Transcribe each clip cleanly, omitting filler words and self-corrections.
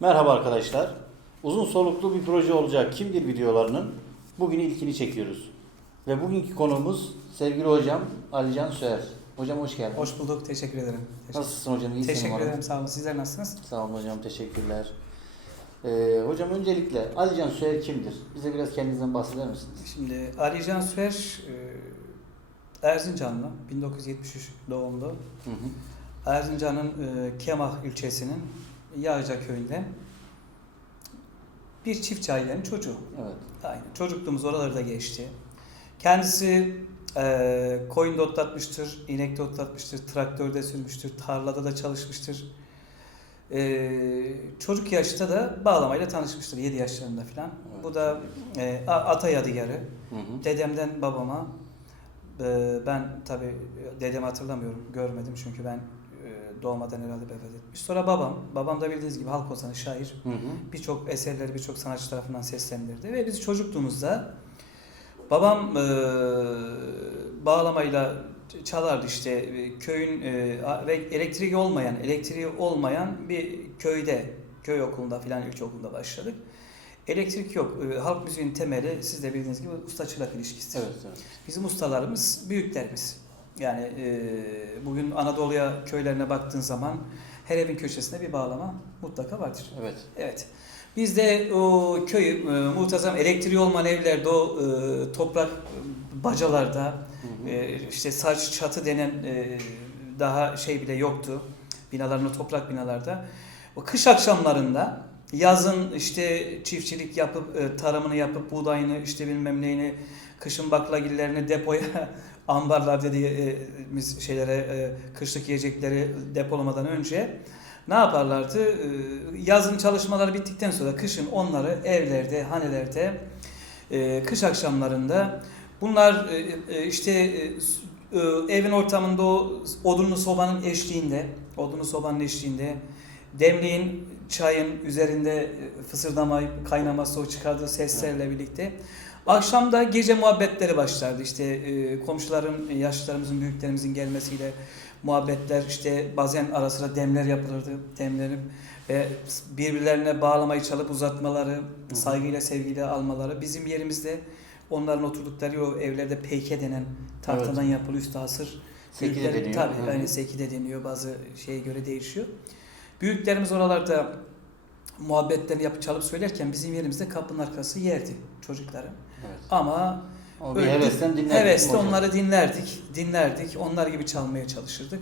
Merhaba arkadaşlar. Uzun soluklu bir proje olacak Kimdir videolarının bugün ilkini çekiyoruz. Ve bugünkü konuğumuz sevgili hocam Alican Söğer. Hocam hoş geldin. Hoş bulduk, teşekkür ederim. Nasılsın hocam? İyisin Teşekkür umarım. ederim, sağ olun. Sizler nasılsınız? Sağ olun hocam, teşekkürler. Hocam öncelikle Alican Söğer kimdir? Bize biraz kendinizden bahseder misiniz? Şimdi Alican Süer, Erzincanlı, 1973 doğumlu. Hı hı. Erzincan'ın Kemah ilçesinin Yağca köyünde bir çiftçi ailenin çocuğu. Evet. Aynen. Çocukluğumuz oralarda geçti. Kendisi koyun da otlatmıştır, inek de otlatmıştır, traktörde sürmüştür, tarlada da çalışmıştır. Çocuk yaşta da bağlamayla tanışmıştır, 7 yaşlarında falan. Evet. Bu da ata yadigarı. Hı hı. Dedemden babama, ben tabi dedemi hatırlamıyorum, görmedim çünkü ben doğmadan herhalde vefat etmiş. Sonra babam da bildiğiniz gibi halk ozanı, şair. Hı hı. Birçok eserleri birçok sanatçı tarafından seslendirildi ve biz çocukluğumuzda babam bağlamayla çalardı işte köyün ve elektriği olmayan bir köyde, köy okulunda filan ilkokulunda başladık. Elektrik yok. Halk müziğinin temeli siz de bildiğiniz gibi usta çırak ilişkisidir. Evet, evet. Bizim ustalarımız büyüklerimiz. Yani bugün Anadolu'ya köylerine baktığın zaman her evin köşesinde bir bağlama mutlaka vardır. Evet. Evet. Biz de o köyü muntazam elektriği olmayan evlerde o toprak bacalarda Hı hı. işte saç çatı denen daha şey bile yoktu. Binaların o toprak binalarda. O kış akşamlarında yazın işte çiftçilik yapıp tarımını yapıp buğdayını işte bilmem neyini kışın baklagillerini depoya ambarlar dediğimiz şeylere kışlık yiyecekleri depolamadan önce ne yaparlardı? Yazın çalışmaları bittikten sonra kışın onları evlerde, hanelerde kış akşamlarında bunlar işte evin ortamında o odunlu sobanın eşliğinde demliğin çayın üzerinde fısıldamayıp kaynaması o çıkardığı seslerle birlikte akşamda gece muhabbetleri başlardı. İşte komşuların, yaşlılarımızın, büyüklerimizin gelmesiyle muhabbetler, işte bazen ara sıra demler yapılırdı. Demlerin ve birbirlerine bağlamayı çalıp uzatmaları, saygıyla, sevgiyle almaları. Bizim yerimizde onların oturdukları o evlerde peyke denen tahtadan yapılı üstü hasır. Sekide deniyor. Tabii, aynı sekide deniyor. Bazı şeye göre değişiyor. Büyüklerimiz oralarda muhabbetlerini yapıp çalıp söylerken bizim yerimizde kapının arkası yerdi çocukların. Evet. Ama O bir hevesten dinlerdik. hevesle onları dinlerdik. Onlar gibi çalmaya çalışırdık.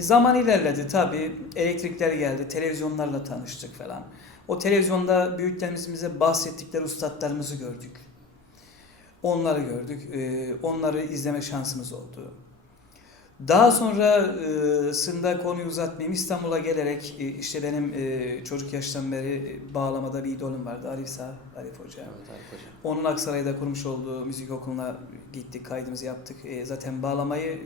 Zaman ilerledi tabii. Elektrikler geldi. Televizyonlarla tanıştık falan. O televizyonda büyüklerimizin bize bahsettikleri ustadlarımızı gördük. Onları gördük. Onları izleme şansımız oldu. Daha sonrasında konuyu uzatmayayım. İstanbul'a gelerek işte benim çocuk yaştan beri bağlamada bir idolüm vardı. Arif Hoca. Evet, Arif Hocam. Onun Aksaray'da kurmuş olduğu müzik okuluna gittik, kaydımızı yaptık. Zaten bağlamayı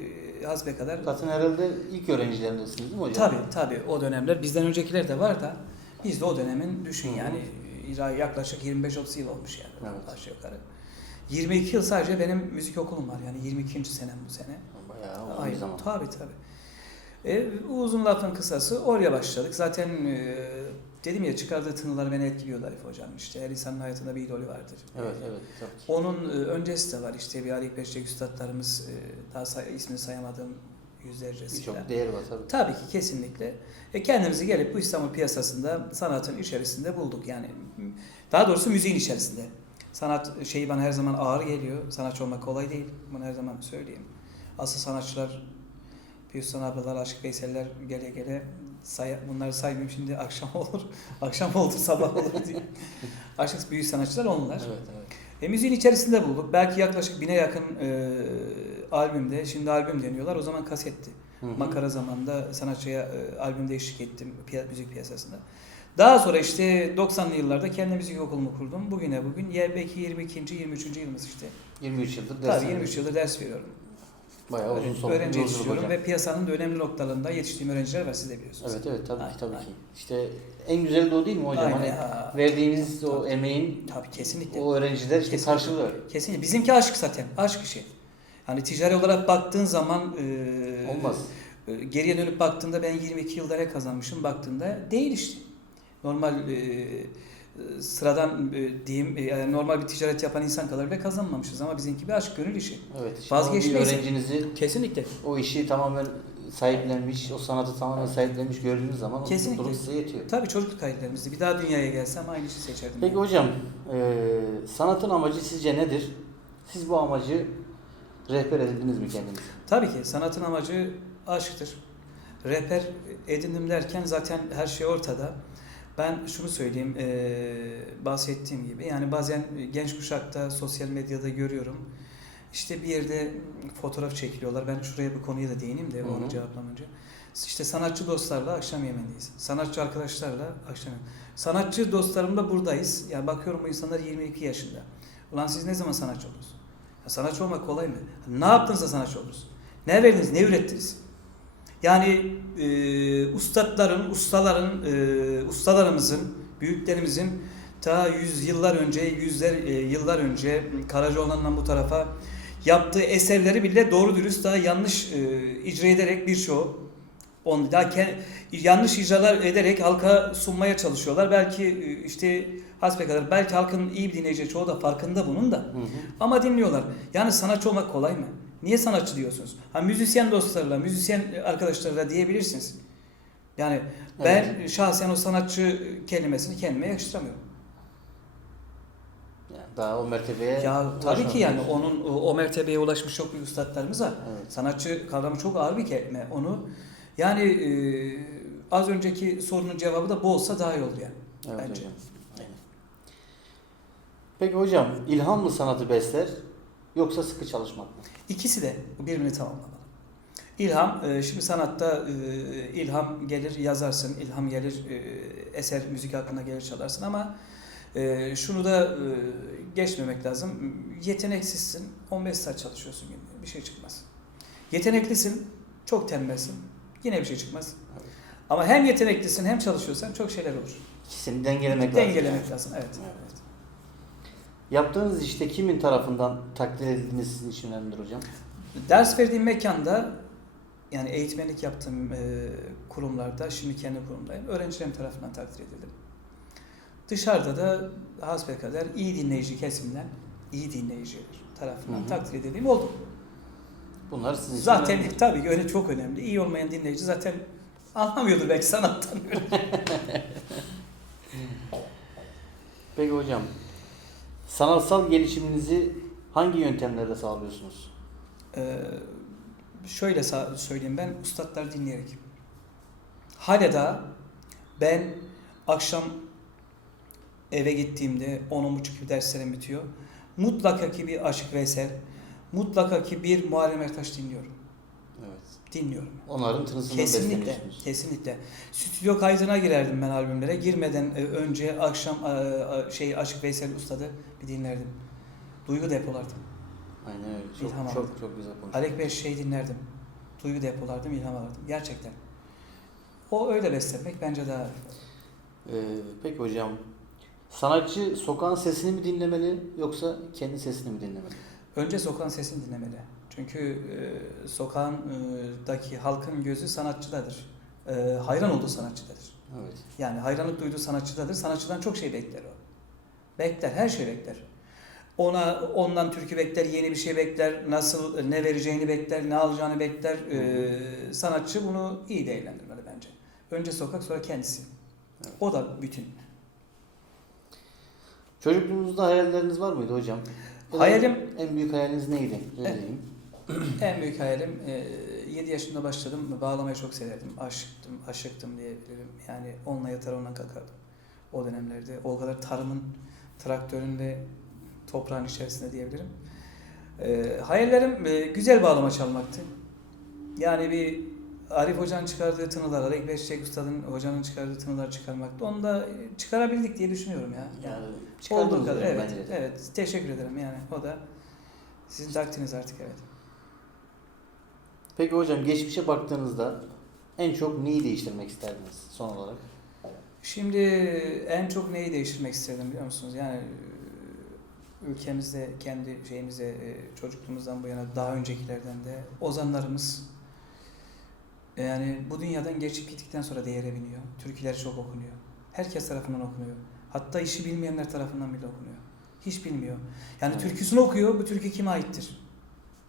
hasbekadar... Zaten herhalde ilk öğrencilerindesiniz değil mi hocam? Tabii o dönemler. Bizden öncekiler de var da biz de o dönemin düşün Hı hı. yani yaklaşık 25-30 yıl olmuş yani. Evet. Aşağı yukarı. 22 yıl sadece benim müzik okulum var yani 22. senem bu sene. Bayağı uzun bir Aynen, zaman. tabii. Uzun lafın kısası oraya başladık. Zaten dedim ya çıkardığı tınılar beni etkiliyordu Arif Hocam. İşte her insanın hayatında bir idolü vardır. Evet, evet. Tabii. Onun öncesi de var. İşte bir Ali Ekbeşçek üstadlarımız daha ismini sayamadığım yüzlercesi. Birçok değer var tabii. Tabii ki kesinlikle. Kendimizi gelip bu İstanbul piyasasında sanatın içerisinde bulduk. Yani daha doğrusu müziğin içerisinde. Sanat şeyi bana her zaman ağır geliyor. Sanatçı olmak kolay değil. Bunu her zaman söyleyeyim. Asıl sanatçılar Piyusan ablalar, Aşık Veysel'ler gele bunları saymayayım şimdi akşam olur. Akşam oldu sabah olur diye. Aşık büyük sanatçılar onlar. Evet, evet. Müziğin içerisinde bulduk. Belki yaklaşık 1000'e yakın albümde. Şimdi albüm deniyorlar. O zaman kasetti. Hı hı. Makara zamanında sanatçıya albümde eşlik ettim müzik piyasasında. Daha sonra işte 90'lı yıllarda kendi müzik okulumu kurdum. Bugün belki 22. 23. yılımız işte. 23 yıldır ders Tabii 23 yıldır ders veriyorum. Bayağı uzun soluklu Öğrenci yolculuk yetiştiriyorum hocam. ve piyasanın da önemli noktalarında yetiştiğim öğrenciler var, siz de biliyorsunuz. Evet, evet, tabii ki, Aynen, tabii aynen. ki. İşte en güzeli de o değil mi hocam? Aynen Hani ya. verdiğiniz o Tabii. emeğin Tabii kesinlikle. o öğrenciler işte Kesinlikle. karşılıyor. Kesinlikle. Bizimki aşk zaten. Aşk işi. Hani ticari olarak baktığın zaman Olmaz. geriye dönüp baktığında ben 22 yılda ne kazanmışım baktığında değil işte. normal sıradan diyeyim yani normal bir ticaret yapan insan kadar bile kazanmamışız ama bizimki bir aşk gönül işi. Evet. Şimdi Vazgeçmeyiz. bir öğrencinizi Kesinlikle. o işi tamamen sahiplenmiş, o sanatı tamamen sahiplenmiş gördüğünüz zaman o Kesinlikle. mutluluk size yetiyor. Tabii çocukluk hayallerimizdi. Bir daha dünyaya gelsem aynı işi seçerdim. Peki hocam, sanatın amacı sizce nedir? Siz bu amacı rehber edindiniz mi kendinize? Tabii ki sanatın amacı aşktır. Rehber edindim derken zaten her şey ortada. Ben şunu söyleyeyim, bahsettiğim gibi yani bazen genç kuşakta sosyal medyada görüyorum. İşte bir yerde fotoğraf çekiliyorlar. Ben şuraya bir konuya da değineyim de onu cevaplamayınca. İşte sanatçı dostlarla akşam yemeğindeyiz. Sanatçı arkadaşlarla akşam yemeği. Sanatçı dostlarımla buradayız. Yani bakıyorum bu insanlar 22 yaşında. Ulan siz ne zaman sanatçı oldunuz? Ya sanatçı olmak kolay mı? Ne yaptınız da sanatçı oldunuz? Ne verdiniz, ne ürettiniz? Yani ustalarımızın, büyüklerimizin ta yüzyıllar önce, yıllar önce Karacaoğlan'dan bu tarafa yaptığı eserleri bile doğru dürüst daha yanlış icra ederek birçoğu onu daha yanlış icralar ederek halka sunmaya çalışıyorlar. Belki işte hasbelkader belki halkın iyi bir dinleyici çoğu da farkında bunun da. Ama dinliyorlar. Yani sanatçı olmak kolay mı? Niye sanatçı diyorsunuz? Ha müzisyen dostlarla, müzisyen arkadaşlarla diyebilirsiniz. Yani ben şahsen o sanatçı kelimesini kendime yakıştıramıyorum. Yani daha o mertebeye Ya tabii ki yani ulaşmadınız. o mertebeye ulaşmış çok büyük üstadlarımız var. Evet. Sanatçı kavramı çok ağır bir kelime. Onu yani az önceki sorunun cevabı da bu olsa daha iyi olur yani. Evet bence. hocam. Aynen. Peki hocam, ilham mı sanatı besler yoksa sıkı çalışmak mı? İkisi de birbirini tamamlamalı. İlham, şimdi sanatta ilham gelir yazarsın, ilham gelir eser, müzik hakkında gelir çalarsın ama şunu da geçmemek lazım. Yeteneksizsin, 15 saat çalışıyorsun günde, bir şey çıkmaz. Yeteneklisin, çok tembelsin, yine bir şey çıkmaz. Evet. Ama hem yeteneklisin hem çalışıyorsan çok şeyler olur. İkisini dengelemek lazım. Dengelemek lazım, evet. Evet. Yaptığınız işte kimin tarafından takdir edildiğiniz sizin için önemlidir hocam? Ders verdiğim mekanda yani eğitmenlik yaptığım kurumlarda, şimdi kendi kurumdayım. Öğrencilerim tarafından takdir edildim. Dışarıda da hasbelkader iyi dinleyici kesimden, iyi dinleyiciler tarafından takdir edildiğim oldu. Bunlar sizin için Zaten önemli. tabii ki öyle çok önemli. İyi olmayan dinleyici zaten anlamıyordur belki sanattan. Peki hocam, sanatsal gelişiminizi hangi yöntemlerle sağlıyorsunuz? Şöyle söyleyeyim ben, üstadları dinleyerek. Hala da ben akşam eve gittiğimde 10-10.30 gibi derslerim bitiyor. Mutlaka ki bir Aşık Veysel, mutlaka ki bir Muharrem Ertaş dinliyorum. Evet. Dinliyorum. Onların tınısından Kesinlikle, besleniyorsunuz. kesinlikle. Stüdyo kaydına girerdim ben albümlere. Girmeden önce akşam Aşık Veysel Usta'dı bir dinlerdim. Duygu depolardım. Aynen öyle. Çok İlham çok aldım. çok güzel konuştun. Alek Bey dinlerdim. Duygu depolardım, ilham alırdım. Gerçekten. O öyle beslenmek bence daha Peki hocam, sanatçı sokağın sesini mi dinlemeli yoksa kendi sesini mi dinlemeli? önce sokağın sesini dinlemeli. Çünkü sokağındaki halkın gözü sanatçıdadır. Hayran olduğu sanatçıdadır. Evet. Yani hayranlık duyduğu sanatçıdadır. Sanatçıdan çok şey bekler o. Bekler, her şey bekler. Ondan türkü bekler, yeni bir şey bekler, nasıl ne vereceğini bekler, ne alacağını bekler. Sanatçı bunu iyi değerlendirmeli bence. Önce sokak, sonra kendisi. Evet. O da bütün. Çocukluğunuzda hayalleriniz var mıydı hocam? Ya da Hayalim- en büyük hayaliniz neydi? Öyle Evet. diyeyim. En büyük hayalim 7 yaşında başladım. Bağlamayı çok severdim. Aşıktım diyebilirim. Yani onunla yatar onunla kalkardım. O dönemlerde. O kadar tarımın, traktörün ve toprağın içerisinde diyebilirim. Hayallerim güzel bağlama çalmaktı. Yani bir Arif Hoca'nın çıkardığı tınılar, Alek Beşçek Usta'nın hocanın çıkardığı tınılar çıkarmaktı. Onu da çıkarabildik diye düşünüyorum ya. Yani Olduğu çıkardınız kadar. hocam Evet, bence de. evet. Teşekkür ederim yani. O da sizin takdiriniz artık, evet. Peki hocam, geçmişe baktığınızda en çok neyi değiştirmek isterdiniz son olarak? Şimdi en çok neyi değiştirmek isterdim biliyor musunuz? Yani ülkemizde, kendi şeyimizde, çocukluğumuzdan bu yana daha öncekilerden de ozanlarımız yani bu dünyadan geçip gittikten sonra değere biniyor. Türküleri çok okunuyor. Herkes tarafından okunuyor. Hatta işi bilmeyenler tarafından bile okunuyor. Hiç bilmiyor. Yani türküsünü okuyor, bu türkü kime aittir?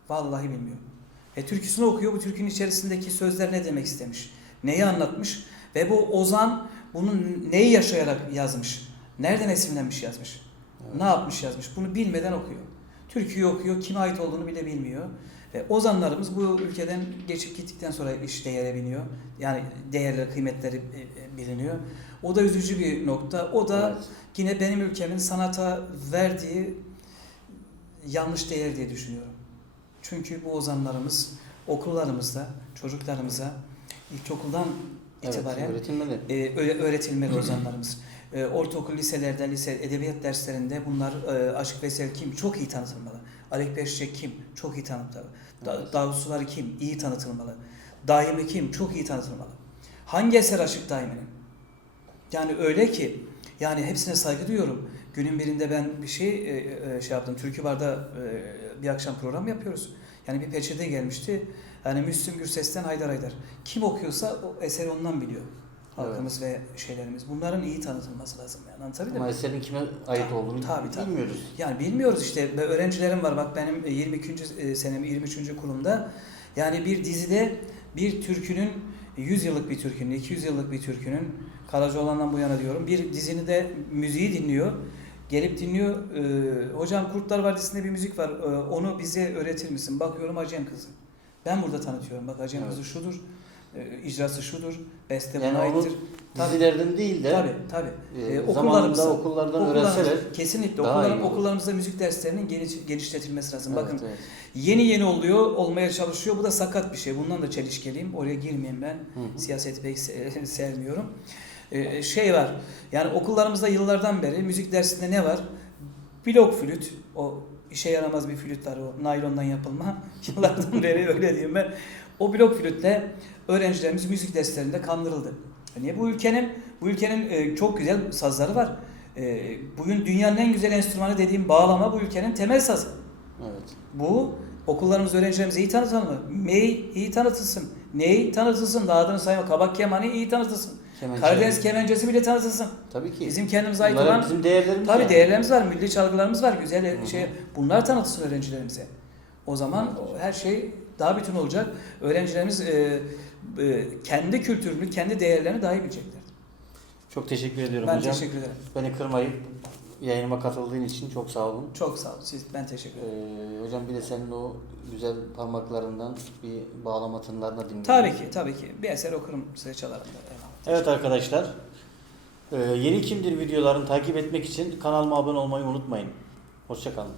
Vallahi bilmiyor. Türküsünü okuyor, bu türkünün içerisindeki sözler ne demek istemiş? Neyi anlatmış? Ve bu ozan bunun neyi yaşayarak yazmış? Nereden esinlenmiş yazmış? Ne yapmış yazmış? Bunu bilmeden okuyor. Türküyü okuyor, kime ait olduğunu bile bilmiyor. Ve ozanlarımız bu ülkeden geçip gittikten sonra iş değere biniyor. Yani değerleri, kıymetleri biliniyor. O da üzücü bir nokta. O da yine benim ülkemin sanata verdiği yanlış değer diye düşünüyorum. Çünkü bu ozanlarımız okullarımızda, çocuklarımıza ilkokuldan itibaren öğretilmeli ozanlarımız. Ortaokul, liselerde, edebiyat derslerinde bunlar Aşık Veysel kim? Çok iyi tanıtılmalı. Alek Berşek kim? Çok iyi tanıtılmalı. Davut Suvari kim? İyi tanıtılmalı. Daimi kim? Çok iyi tanıtılmalı. Hangi eser Aşık Daimi'nin? Yani öyle ki, yani hepsine saygı duyuyorum. Günün birinde ben bir şey yaptım. Türkü Bar'da bir akşam program yapıyoruz. Yani bir peçete gelmişti. Yani Müslüm Gürses'ten Haydar Haydar. Kim okuyorsa o eseri ondan biliyor. Halkımız ve şeylerimiz. Bunların iyi tanıtılması lazım. Yani anlatabildim mi? Ama eserin kime ait olduğunu bilmiyoruz. Yani bilmiyoruz işte. Öğrencilerim var. Bak benim 22. senem 23. kurumda. Yani bir dizide bir türkünün 100 yıllık bir türkünün, 200 yıllık bir türkünün Karacaoğlan'dan bu yana diyorum. Bir dizini de müziği dinliyor. Gelip dinliyor. Hocam Kurtlar Vadisi'nde bir müzik var. Onu bize öğretir misin? Bakıyorum Acem Kızı. Ben burada tanıtıyorum. Bak Acem Kızı şudur. İcrası şudur. Beste buna aittir. Dizilerden değil de zamanında okullardan öğrenseler kesinlikle okullarımızda müzik derslerinin genişletilmesi lazım. Evet, bakın yeni oluyor, olmaya çalışıyor. Bu da sakat bir şey. Bundan da çelişkeliyim. Oraya girmeyeyim ben. Siyaseti pek sevmiyorum. Şey var. Yani okullarımızda yıllardan beri müzik dersinde ne var? Blok flüt. O işe yaramaz bir flüt var. O naylondan yapılma. Yıllardan beri öyle diyeyim ben. O blok flütle öğrencilerimiz müzik derslerinde kandırıldı. Niye? Bu ülkenin çok güzel sazları var. Bugün dünyanın en güzel enstrümanı dediğim bağlama bu ülkenin temel sazı. Evet. Bu okullarımız öğrencilerimize iyi tanıtılmalı. Mey iyi tanıtılsın. Ney tanıtılsın. Daha adını sayma. Kabak kemanı iyi tanıtılsın. Karadeniz kemencesi bile tanıtılsın. Tabii ki. Bizim kendimize ait olan bizim değerlerimiz tabii değerlerimiz var. Milli çalgılarımız var. Güzel şey. Bunlar tanıtılsın öğrencilerimize. O zaman her şey daha bütün olacak. Öğrencilerimiz kendi kültürünü, kendi değerlerini daha iyi bilecekler. Çok teşekkür ediyorum ben hocam. Ben teşekkür ederim. Beni kırmayıp yayınıma katıldığın için çok sağ olun. Çok sağ olun. Ben teşekkür ederim. Hocam bir de senin o güzel parmaklarından bir bağlama tınlarına dinleyelim. Tabii ki. Bir eser okurum, size çalarım da. Evet arkadaşlar. Yeni Kimdir videolarını takip etmek için kanalıma abone olmayı unutmayın. Hoşça kalın.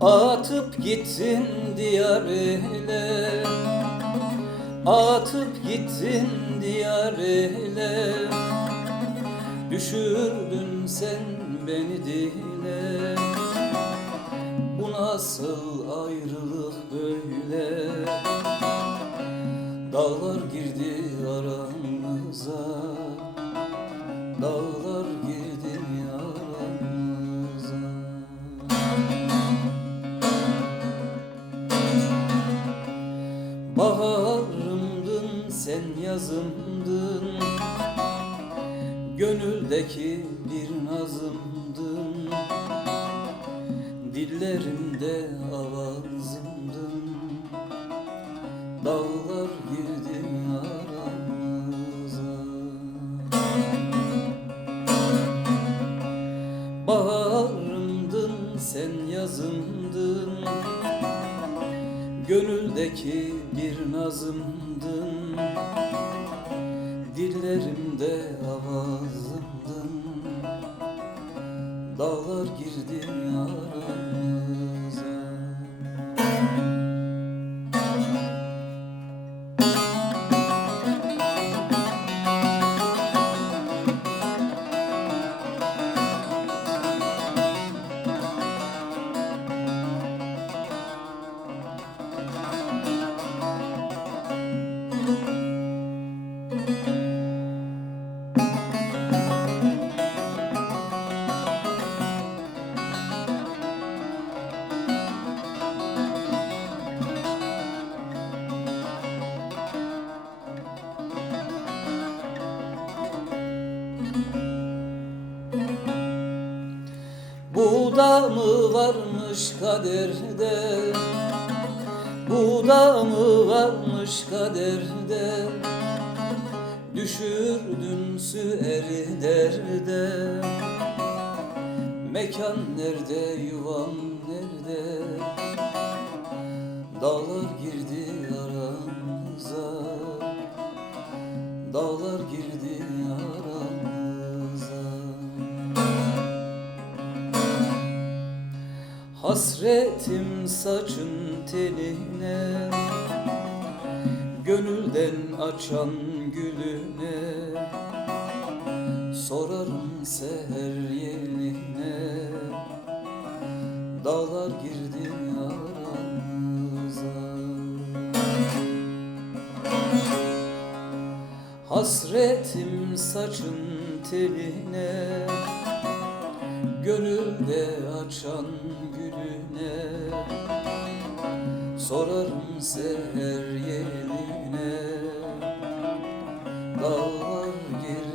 Atıp gittin diyar ile, atıp gittin diyar ile, düşürdün sen beni dile, bu nasıl ayrılık böyle? Dağlar girdi aramıza, dağlar girdi aramıza. Baharımdın sen yazımdın, gönüldeki bir nazımdın, dillerimde avazımdın, dağlar girdi aramıza. Baharımdın sen yazımdın, gönüldeki bir nazımdın, dillerimde avazımdın, dağlar girdi aramıza. Bu da mı varmış kaderde, bu da mı varmış kaderde, düşürdün süeri derde. Mekan nerede, yuvam nerede, dağlar girdi aramıza, dağlar girdi aramıza. Hasretim saçın teline, gönülden açan gülüne, sorarım seher yeline, dağlar girdi aramıza. Hasretim saçın teline, gönülde açan gülüne, sorarım seher yeline, dağlar geri